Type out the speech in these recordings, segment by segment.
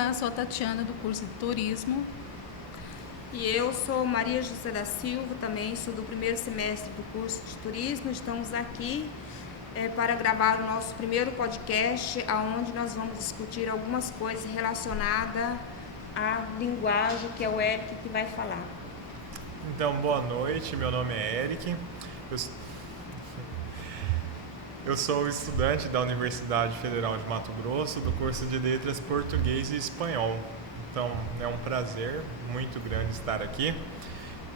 Olá, sou a Tatiana do curso de Turismo. E eu sou Maria José da Silva, também sou do primeiro semestre do curso de Turismo. Estamos aqui para gravar o nosso primeiro podcast, onde nós vamos discutir algumas coisas relacionadas à linguagem, que é o Eric que vai falar. Então, boa noite, meu nome é Eric, eu sou estudante da Universidade Federal de Mato Grosso, do curso de Letras Português e Espanhol. Então, é um prazer muito grande estar aqui.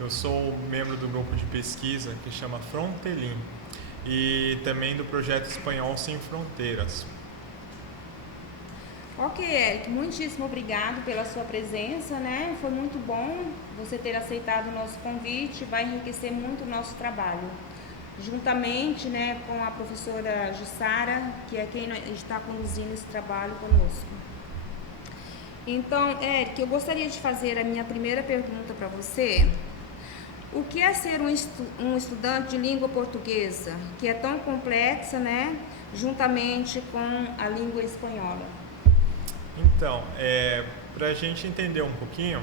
Eu sou membro do grupo de pesquisa que chama Frontelim e também do projeto Espanhol Sem Fronteiras. Ok, Eric, muitíssimo obrigado pela sua presença, né? Foi muito bom você ter aceitado o nosso convite, vai enriquecer muito o nosso trabalho. Juntamente, né, com a professora Jussara, que é quem está conduzindo esse trabalho conosco. Então, Eric, eu gostaria de fazer a minha primeira pergunta para você. O que é ser um estudante de língua portuguesa, que é tão complexa, né, juntamente com a língua espanhola? Então, para a gente entender um pouquinho,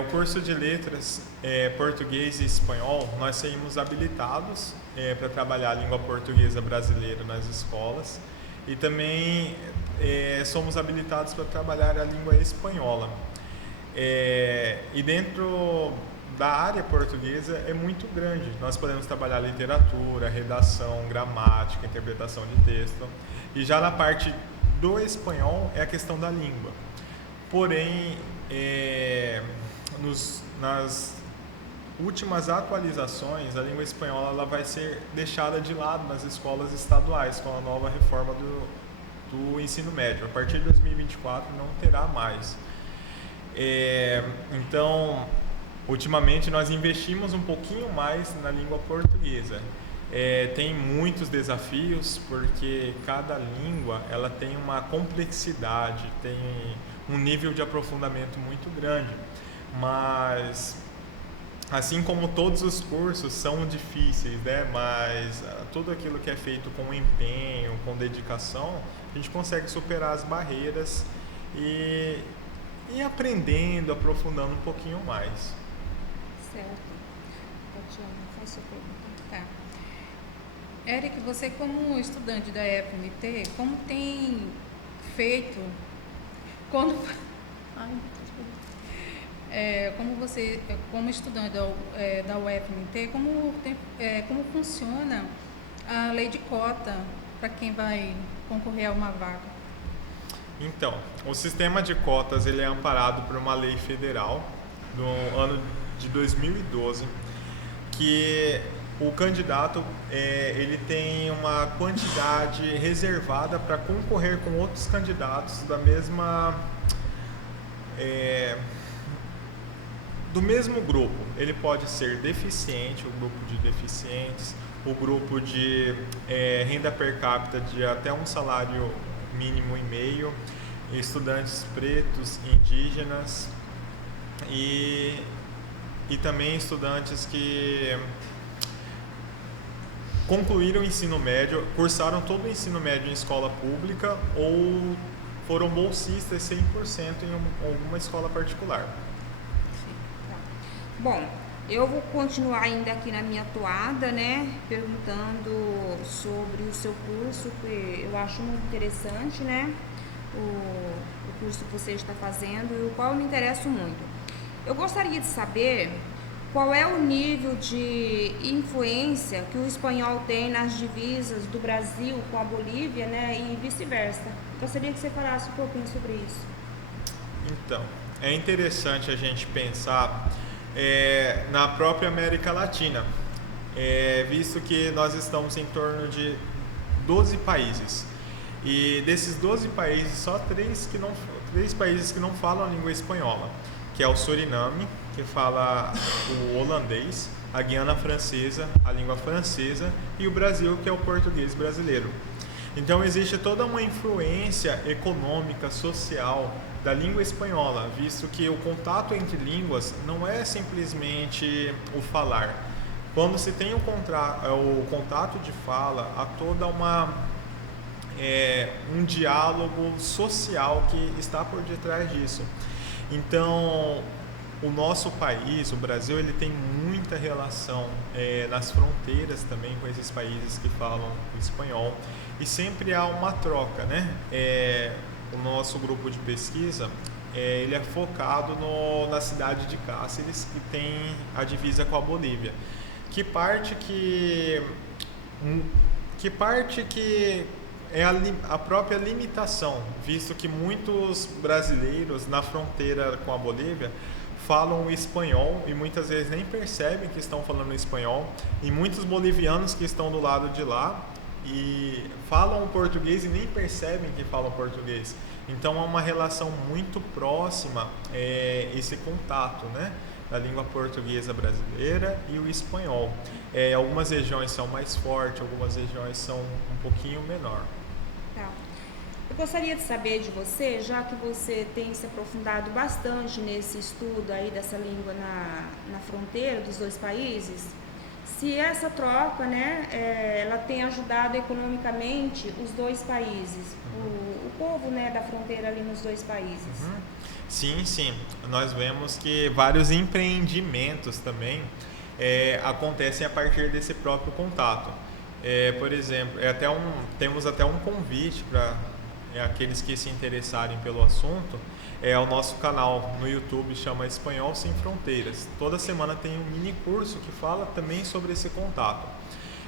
o curso de letras português e espanhol, nós saímos habilitados para trabalhar a língua portuguesa brasileira nas escolas e também somos habilitados para trabalhar a língua espanhola. E dentro da área portuguesa é muito grande. Nós podemos trabalhar literatura, redação, gramática, interpretação de texto. E já na parte do espanhol é a questão da língua. Porém, nas últimas atualizações, a língua espanhola ela vai ser deixada de lado nas escolas estaduais com a nova reforma do ensino médio. A partir de 2024 não terá mais. Então, ultimamente nós investimos um pouquinho mais na língua portuguesa. Tem muitos desafios porque cada língua ela tem uma complexidade, tem um nível de aprofundamento muito grande, mas assim como todos os cursos são difíceis, né? Mas tudo aquilo que é feito com empenho, com dedicação, a gente consegue superar as barreiras e aprendendo, aprofundando um pouquinho mais. Certo. Tatiana, faz sua pergunta. Tá. Eric, você como estudante da FMT, como tem feito quando... como você, como estudante da UFMT, como funciona a lei de cota para quem vai concorrer a uma vaga? Então, o sistema de cotas ele é amparado por uma lei federal do ano de 2012, que o candidato ele tem uma quantidade reservada para concorrer com outros candidatos do mesmo grupo. Ele pode ser deficiente, o grupo de deficientes, o grupo de renda per capita de até um salário mínimo e meio, estudantes pretos, indígenas e também estudantes que concluíram o ensino médio, cursaram todo o ensino médio em escola pública ou foram bolsistas 100% em alguma escola particular. Bom, eu vou continuar ainda aqui na minha toada, né, perguntando sobre o seu curso, que eu acho muito interessante, né, o curso que você está fazendo e o qual me interessa muito. Eu gostaria de saber qual é o nível de influência que o espanhol tem nas divisas do Brasil com a Bolívia, né, e vice-versa. Gostaria que você falasse um pouquinho sobre isso. Então, é interessante a gente pensar na própria América Latina, visto que nós estamos em torno de 12 países e desses 12 países só 3 países que não falam a língua espanhola, que é o Suriname, que fala o holandês, a Guiana Francesa, a língua francesa, e o Brasil, que é o português brasileiro. Então existe toda uma influência econômica, social da língua espanhola, visto que o contato entre línguas não é simplesmente o falar. Quando se tem o contato de fala, há toda uma um diálogo social que está por detrás disso. Então, o nosso país, o Brasil, ele tem muita relação nas fronteiras também com esses países que falam o espanhol, e sempre há uma troca, né? O nosso grupo de pesquisa, ele é focado na cidade de Cáceres, que tem a divisa com a Bolívia. Que parte que é a própria limitação, visto que muitos brasileiros na fronteira com a Bolívia falam o espanhol e muitas vezes nem percebem que estão falando espanhol, e muitos bolivianos que estão do lado de lá e falam o português e nem percebem que falam português. Então há uma relação muito próxima, esse contato, né, da língua portuguesa brasileira e o espanhol. Algumas regiões são mais fortes, algumas regiões são um pouquinho menor. Tá. Eu gostaria de saber de você, já que você tem se aprofundado bastante nesse estudo aí dessa língua na fronteira dos dois países, se essa troca, né, ela tem ajudado economicamente os dois países, o povo, né, da fronteira ali nos dois países. Sim. Nós vemos que vários empreendimentos também acontecem a partir desse próprio contato. Por exemplo, temos até um convite para aqueles que se interessarem pelo assunto. O nosso canal no YouTube chama Espanhol Sem Fronteiras. Toda semana tem um mini curso que fala também sobre esse contato.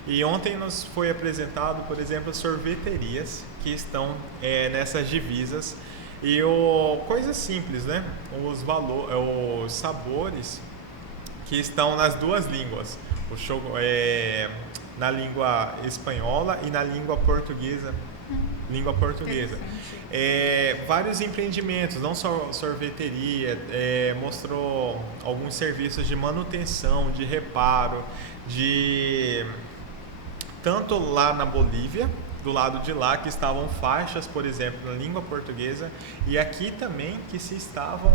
E ontem nos foi apresentado, por exemplo, sorveterias que estão nessas divisas. E coisas simples, né? Os sabores que estão nas duas línguas. Na língua espanhola e na língua portuguesa. Vários empreendimentos, não só sorveteria, mostrou alguns serviços de manutenção, de reparo, tanto lá na Bolívia, do lado de lá, que estavam faixas, por exemplo, na língua portuguesa, e aqui também que se estavam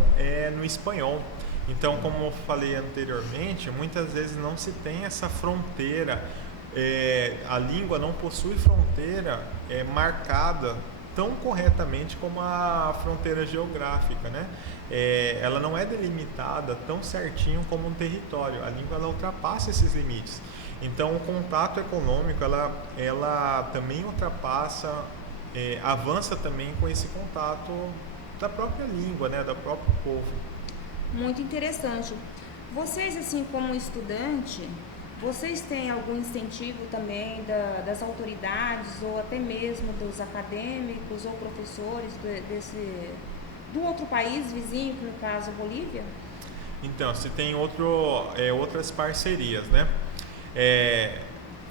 no espanhol. Então, como eu falei anteriormente, muitas vezes não se tem essa fronteira, a língua não possui fronteira marcada tão corretamente como a fronteira geográfica, né? Ela não é delimitada tão certinho como um território. A língua ela ultrapassa esses limites. Então, o contato econômico ela também ultrapassa, avança também com esse contato da própria língua, né? Do próprio povo. Muito interessante. Vocês, assim, como estudante, vocês têm algum incentivo também das autoridades ou até mesmo dos acadêmicos ou professores do outro país vizinho, que no caso a Bolívia? Então, se tem outras parcerias, né?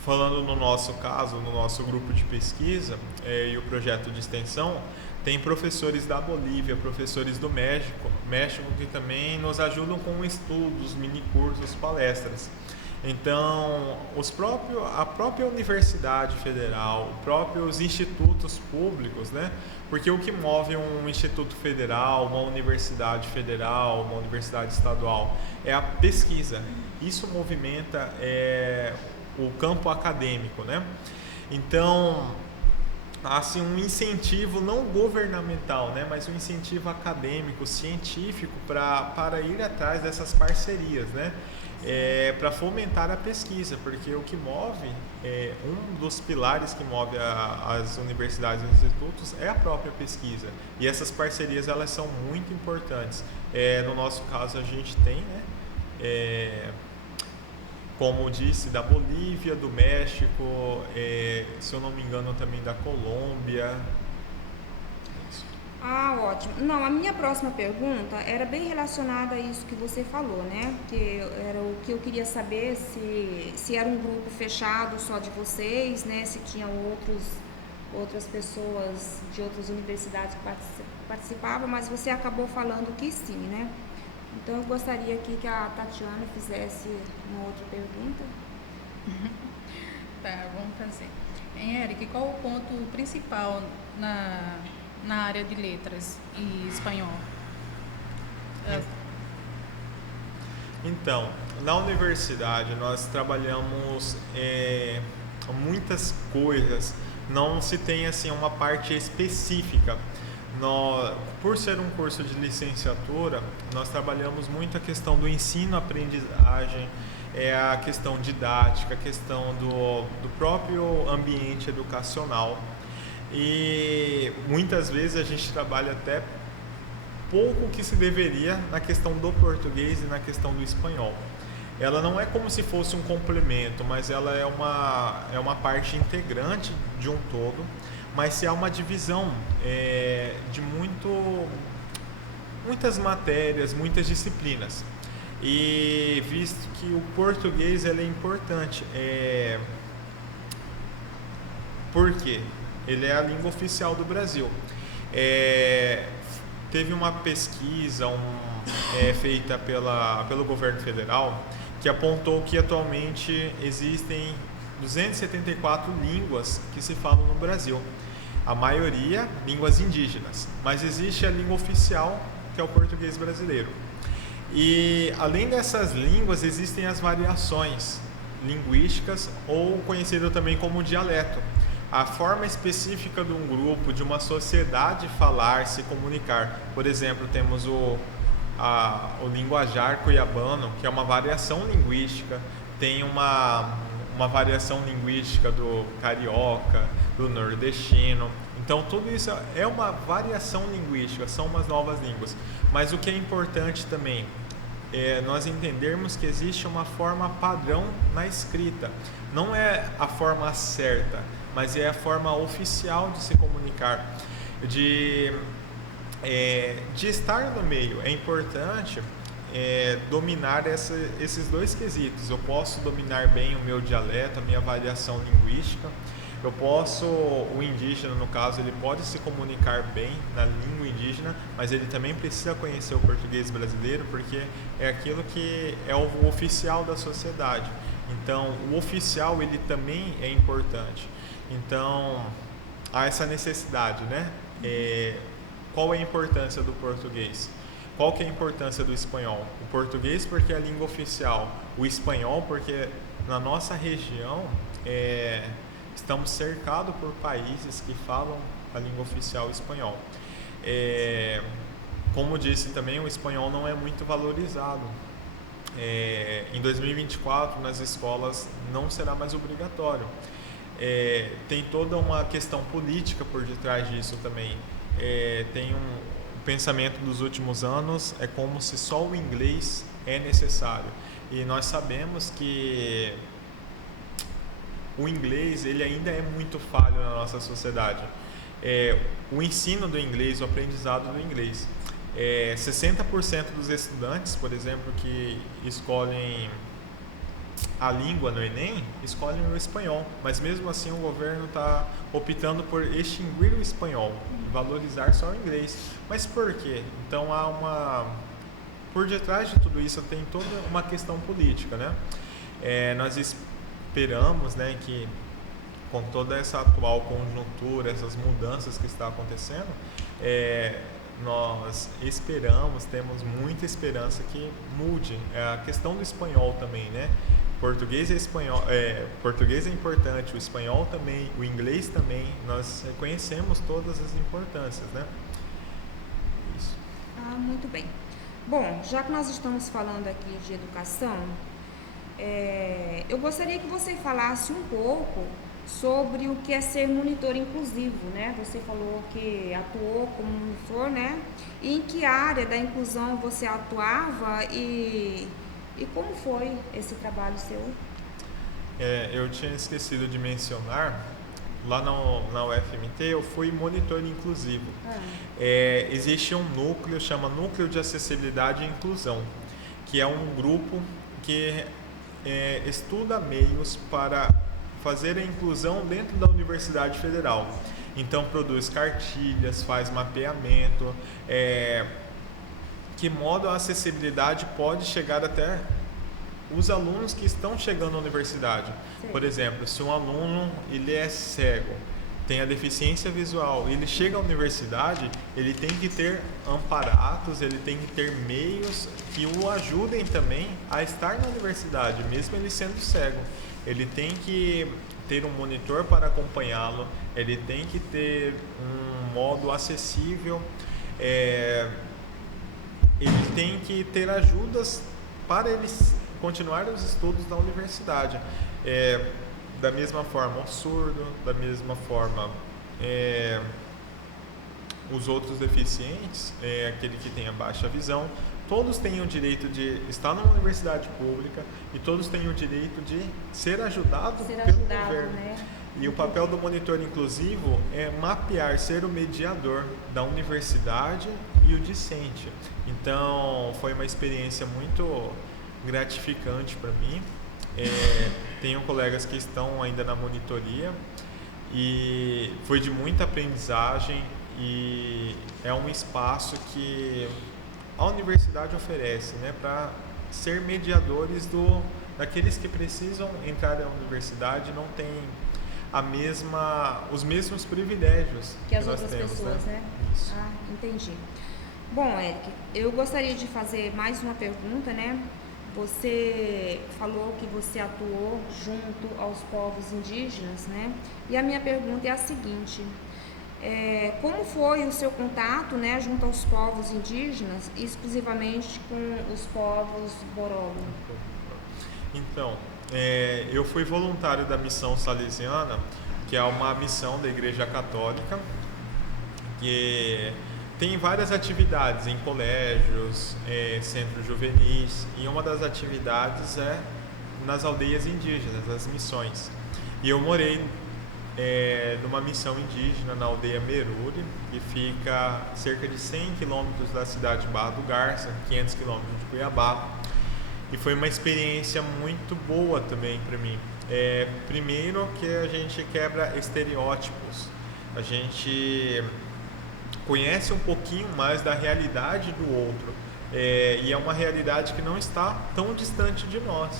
Falando no nosso caso, no nosso grupo de pesquisa e o projeto de extensão, tem professores da Bolívia, professores do México que também nos ajudam com estudos, minicursos, palestras. Então, a própria Universidade Federal, os próprios institutos públicos, né? Porque o que move um instituto federal, uma universidade federal, uma universidade estadual, é a pesquisa. Isso movimenta o campo acadêmico, né? Então, assim, um incentivo não governamental, né? Mas um incentivo acadêmico, científico para ir atrás dessas parcerias, né? Para fomentar a pesquisa, porque o que move, um dos pilares que move as universidades e os institutos é a própria pesquisa, e essas parcerias elas são muito importantes. No nosso caso a gente tem, né, como disse, da Bolívia, do México, se eu não me engano também da Colômbia. Ah, ótimo. Não, a minha próxima pergunta era bem relacionada a isso que você falou, né? Que era o que eu queria saber, se era um grupo fechado só de vocês, né? Se tinham outras pessoas de outras universidades que participavam, mas você acabou falando que sim, né? Então eu gostaria aqui que a Tatiana fizesse uma outra pergunta. Tá, vamos fazer. Eric, qual o ponto principal na área de letras e espanhol? Então, na universidade nós trabalhamos muitas coisas, não se tem assim uma parte específica. Por ser um curso de licenciatura, nós trabalhamos muito a questão do ensino-aprendizagem, a questão didática, a questão do próprio ambiente educacional. E muitas vezes a gente trabalha até pouco que se deveria na questão do português e na questão do espanhol. Ela não é como se fosse um complemento, mas ela é uma parte integrante de um todo, mas se há uma divisão de muitas matérias, muitas disciplinas. E visto que o português ele é importante, por quê? Ele é a língua oficial do Brasil. Teve uma pesquisa feita pelo governo federal que apontou que atualmente existem 274 línguas que se falam no Brasil. A maioria línguas indígenas, mas existe a língua oficial, que é o português brasileiro. E além dessas línguas, existem as variações linguísticas, ou conhecido também como dialeto. A forma específica de um grupo, de uma sociedade falar, se comunicar. Por exemplo, temos o linguajar cuiabano, que é uma variação linguística, tem uma variação linguística do carioca, do nordestino. Então, tudo isso é uma variação linguística, são umas novas línguas. Mas o que é importante também é nós entendermos que existe uma forma padrão na escrita. Não é a forma certa, mas é a forma oficial de se comunicar, de estar no meio. É importante dominar esses dois quesitos. Eu posso dominar bem o meu dialeto, a minha variação linguística. O indígena, no caso, ele pode se comunicar bem na língua indígena, mas ele também precisa conhecer o português brasileiro, porque é aquilo que é o oficial da sociedade. Então, o oficial, ele também é importante. Então, há essa necessidade, né? Qual é a importância do português? Qual que é a importância do espanhol? O português porque é a língua oficial, o espanhol porque na nossa região estamos cercados por países que falam a língua oficial espanhol. Como disse também, o espanhol não é muito valorizado. Em 2024, nas escolas, não será mais obrigatório. Tem toda uma questão política por detrás disso também. Tem o pensamento dos últimos anos, é como se só o inglês é necessário. E nós sabemos que o inglês ele ainda é muito falho na nossa sociedade. O ensino do inglês, o aprendizado do inglês. 60% dos estudantes, por exemplo, que escolhem a língua no Enem, escolhem o espanhol. Mas mesmo assim o governo está optando por extinguir o espanhol e valorizar só o inglês. Mas por quê? Então por detrás de tudo isso tem toda uma questão política, né? Nós esperamos, né, que com toda essa atual conjuntura, essas mudanças que estão acontecendo, nós esperamos, temos muita esperança que mude. A questão do espanhol também, né? Português é importante, o espanhol também, o inglês também, nós reconhecemos todas as importâncias, né? Isso. Muito bem. Bom, já que nós estamos falando aqui de educação, eu gostaria que você falasse um pouco sobre o que é ser monitor inclusivo, né? Você falou que atuou como monitor, né? E em que área da inclusão você atuava e como foi esse trabalho seu? Eu tinha esquecido de mencionar, lá na UFMT eu fui monitor inclusivo. Existe um núcleo, chama Núcleo de Acessibilidade e Inclusão, que é um grupo que estuda meios para fazer a inclusão dentro da Universidade Federal. Então produz cartilhas, faz mapeamento, que modo a acessibilidade pode chegar até os alunos que estão chegando à universidade. Sim. Por exemplo, se um aluno ele é cego, tem a deficiência visual, ele chega à universidade, ele tem que ter amparatos, ele tem que ter meios que o ajudem também a estar na universidade, mesmo ele sendo cego. Ele tem que ter um monitor para acompanhá-lo, ele tem que ter um modo acessível, ele tem que ter ajudas para eles continuar os estudos da universidade. Da mesma forma o surdo, da mesma forma os outros deficientes, aquele que tem a baixa visão, todos têm o direito de estar numa universidade pública e todos têm o direito de ser ajudados pelo governo. Né? E o papel do monitor inclusivo é mapear, ser o mediador da universidade e o discente. Então, foi uma experiência muito gratificante para mim. Tenho colegas que estão ainda na monitoria e foi de muita aprendizagem e é um espaço que a universidade oferece, né, para ser mediadores daqueles que precisam entrar na universidade e não têm os mesmos privilégios que as nós outras temos, pessoas, né? Isso. Entendi. Bom, Eric, eu gostaria de fazer mais uma pergunta, né? Você falou que você atuou junto aos povos indígenas, né? E a minha pergunta é a seguinte: como foi o seu contato, né, junto aos povos indígenas, exclusivamente com os povos Bororo? Então, eu fui voluntário da missão salesiana, que é uma missão da Igreja Católica, que tem várias atividades em colégios, centros juvenis, e uma das atividades é nas aldeias indígenas, nas missões. E eu morei numa missão indígena na aldeia Meruri, que fica a cerca de 100 quilômetros da cidade de Barra do Garça, 500 quilômetros de Cuiabá. E foi uma experiência muito boa também para mim. Primeiro que a gente quebra estereótipos, a gente conhece um pouquinho mais da realidade do outro, e é uma realidade que não está tão distante de nós.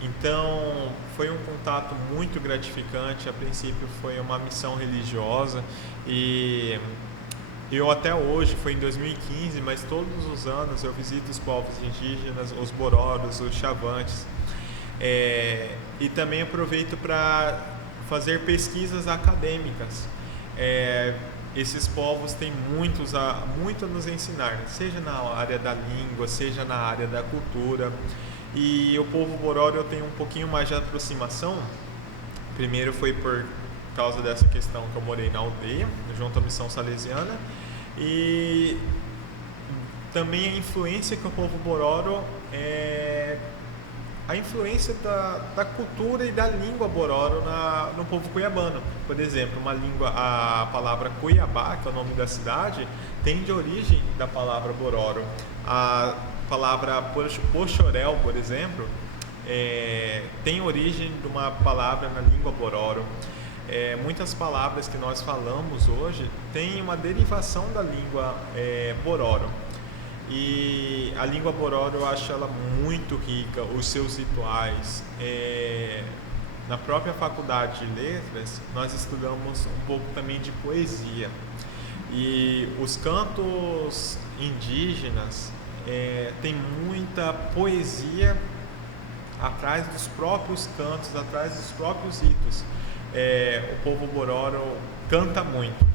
Então foi um contato muito gratificante. A princípio foi uma missão religiosa e eu até hoje, foi em 2015, mas todos os anos eu visito os povos indígenas, os Bororos, os Chavantes, e também aproveito para fazer pesquisas acadêmicas. Esses povos têm muito a nos ensinar, seja na área da língua, seja na área da cultura. E o povo Bororo eu tenho um pouquinho mais de aproximação. Primeiro foi por causa dessa questão que eu morei na aldeia, junto à missão salesiana, e também a influência que o povo Bororo a influência da cultura e da língua Bororo no povo cuiabano. Por exemplo, a palavra Cuiabá, que é o nome da cidade, tem de origem da palavra Bororo. A palavra Pochorel, por exemplo, tem origem de uma palavra na língua Bororo. Muitas palavras que nós falamos hoje têm uma derivação da língua Bororo. E a língua Bororo eu acho ela muito rica, os seus rituais. Na própria faculdade de letras, nós estudamos um pouco também de poesia. E os cantos indígenas tem muita poesia atrás dos próprios cantos, atrás dos próprios ritos. O povo Bororo canta muito.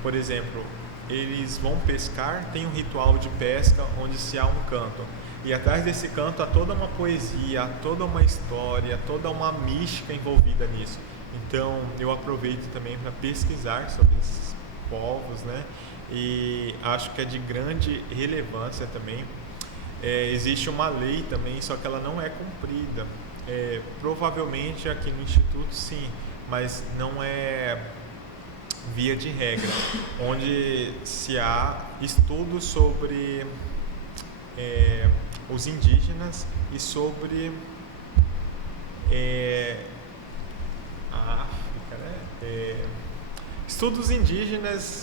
Por exemplo, eles vão pescar, tem um ritual de pesca onde se há um canto. E atrás desse canto há toda uma poesia, há toda uma história, toda uma mística envolvida nisso. Então eu aproveito também para pesquisar sobre esses povos, né? E acho que é de grande relevância também. Existe uma lei também, só que ela não é cumprida. Provavelmente aqui no Instituto sim, mas não é via de regra, onde se há estudos sobre os indígenas e sobre a África, né? Estudos indígenas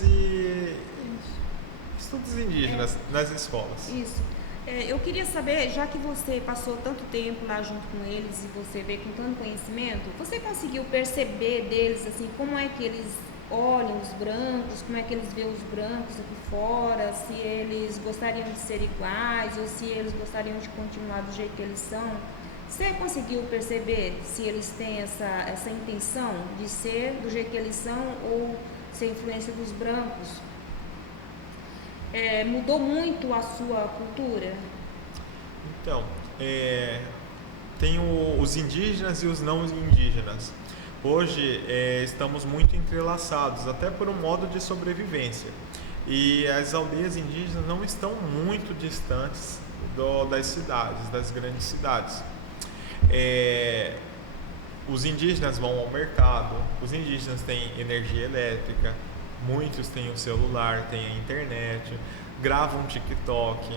nas escolas. Isso. Eu queria saber, já que você passou tanto tempo lá junto com eles e você veio com tanto conhecimento, você conseguiu perceber deles, assim, como é que eles olham os brancos, como é que eles veem os brancos aqui fora, se eles gostariam de ser iguais ou se eles gostariam de continuar do jeito que eles são? Você conseguiu perceber se eles têm essa intenção de ser do jeito que eles são ou ser influência dos brancos? Mudou muito a sua cultura? Então, tem os indígenas e os não indígenas. Hoje estamos muito entrelaçados, até por um modo de sobrevivência. E as aldeias indígenas não estão muito distantes das cidades, das grandes cidades. Os indígenas vão ao mercado, os indígenas têm energia elétrica, muitos têm o celular, têm a internet, gravam TikTok,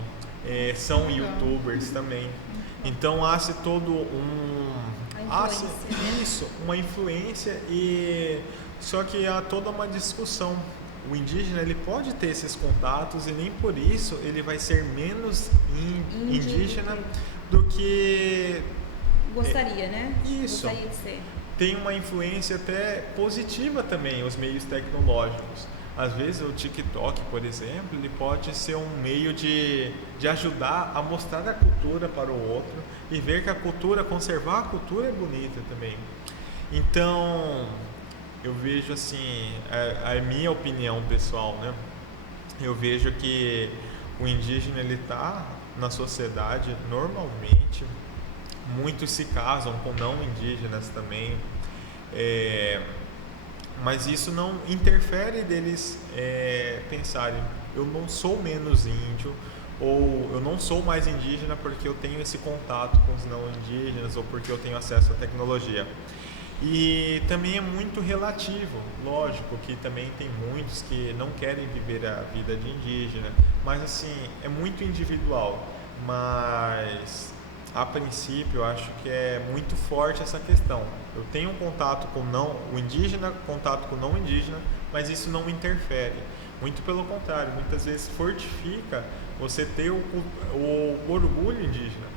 são youtubers também. Então há-se todo uma influência, e só que há toda uma discussão. O indígena ele pode ter esses contatos e nem por isso ele vai ser menos indígena do que gostaria, né? Isso. Gostaria de ser. Tem uma influência até positiva também os meios tecnológicos. Às vezes o TikTok, por exemplo, ele pode ser um meio de ajudar a mostrar a cultura para o outro e ver que conservar a cultura é bonita também. Então, eu vejo assim, a minha opinião pessoal, né? Eu vejo que o indígena ele está na sociedade normalmente. Muitos se casam com não indígenas também, mas isso não interfere deles pensarem, eu não sou menos índio, ou eu não sou mais indígena porque eu tenho esse contato com os não indígenas, ou porque eu tenho acesso à tecnologia. E também é muito relativo, lógico que também tem muitos que não querem viver a vida de indígena, mas assim, é muito individual, mas a princípio eu acho que é muito forte essa questão. Eu tenho um contato com o indígena, contato com o não indígena, mas isso não interfere. Muito pelo contrário, muitas vezes fortifica você ter o orgulho indígena.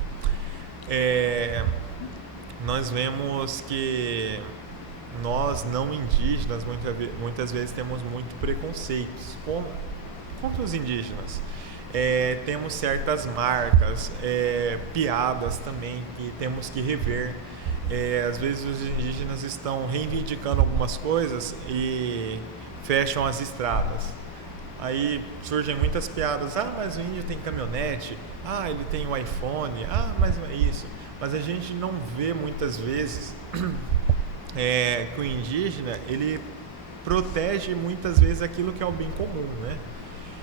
Nós vemos que nós não indígenas muitas vezes temos muito preconceitos contra os indígenas. Temos certas marcas, piadas também que temos que rever. Às vezes os indígenas estão reivindicando algumas coisas e fecham as estradas. Aí surgem muitas piadas, mas o índio tem caminhonete, ele tem o iPhone, mas é isso. Mas a gente não vê muitas vezes que o indígena ele protege muitas vezes aquilo que é o bem comum, né?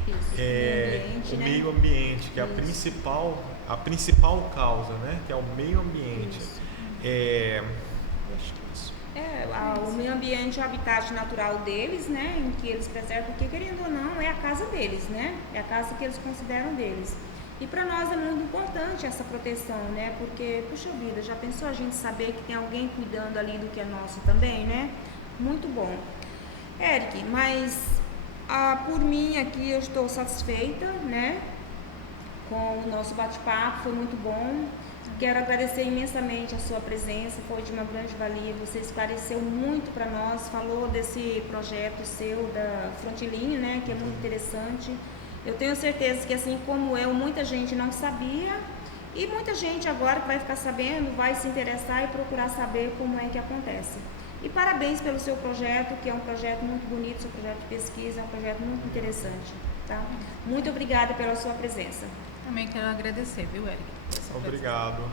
Isso, o meio ambiente, que é a principal causa, né? Que é o meio ambiente. Acho que é isso. O meio ambiente é o habitat natural deles, né? Em que eles preservam, porque querendo ou não, é a casa deles, né? É a casa que eles consideram deles. E para nós é muito importante essa proteção, né? Porque, puxa vida, já pensou a gente saber que tem alguém cuidando ali do que é nosso também, né? Muito bom. Eric, mas por mim aqui eu estou satisfeita, né? Com o nosso bate-papo, foi muito bom. Quero agradecer imensamente a sua presença, foi de uma grande valia, você esclareceu muito para nós, falou desse projeto seu da Frontilinha, né, que é muito interessante. Eu tenho certeza que assim como eu, muita gente não sabia e muita gente agora que vai ficar sabendo, vai se interessar e procurar saber como é que acontece. E parabéns pelo seu projeto, que é um projeto muito bonito, seu projeto de pesquisa, é um projeto muito interessante, tá? Muito obrigada pela sua presença. Também quero agradecer, viu, Eric? Obrigado.